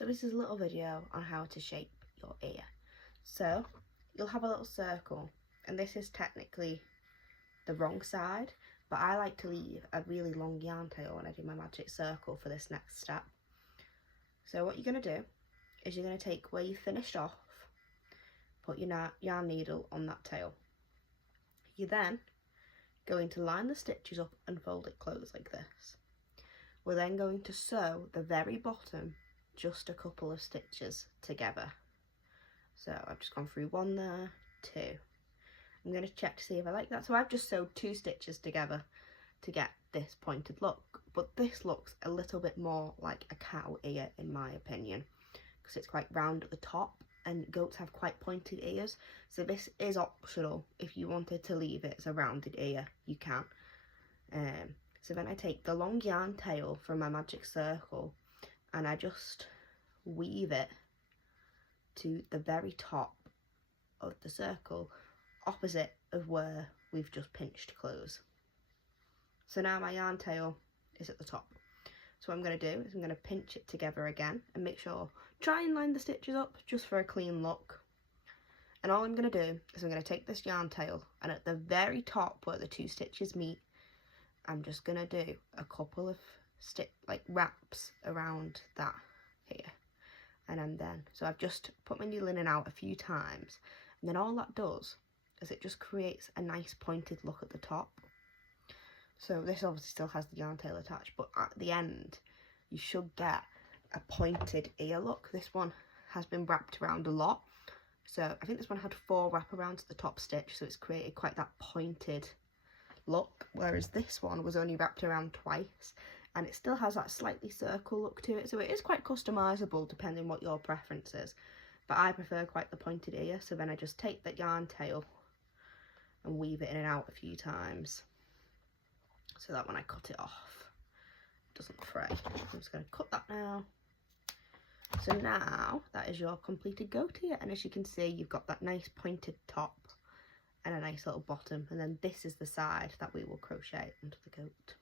So this is a little video on how to shape your ear. So you'll have a little circle, and this is technically the wrong side, but I like to leave a really long yarn tail when I do my magic circle for this next step. So what you're going to do is you're going to take where you finished off, put your yarn needle on that tail. You're then going to line the stitches up and fold it close like this. We're then going to sew the very bottom just a couple of stitches together. So I've just gone through one there, two. I'm going to check to see if I like that. So I've just sewed 2 stitches together to get this pointed look, but this looks a little bit more like a cow ear in my opinion, because it's quite round at the top and goats have quite pointed ears. So this is optional. If you wanted to leave it as a rounded ear, you can. So then I take the long yarn tail from my magic circle and I just weave it to the very top of the circle, opposite of where we've just pinched close. So now my yarn tail is at the top. So what I'm going to do is I'm going to pinch it together again and make sure, try and line the stitches up just for a clean look. And all I'm going to do is I'm going to take this yarn tail and at the very top where the 2 stitches meet, I'm just going to do a couple of wraps around that here. And then, so I've just put my needle in and out a few times, and then all that does is it just creates a nice pointed look at the top. So this obviously still has the yarn tail attached, but at the end you should get a pointed ear look. This one has been wrapped around a lot, so I think this one had 4 wraparounds at the top stitch, so it's created quite that pointed look, whereas this one was only wrapped around twice and it still has that slightly circle look to it. So it is quite customizable depending what your preference is, but I prefer quite the pointed ear. So then I just take that yarn tail and weave it in and out a few times so that when I cut it off it doesn't fray. I'm just going to cut that now. So now that is your completed goat ear, and as you can see you've got that nice pointed top and a nice little bottom, and then this is the side that we will crochet under the goat.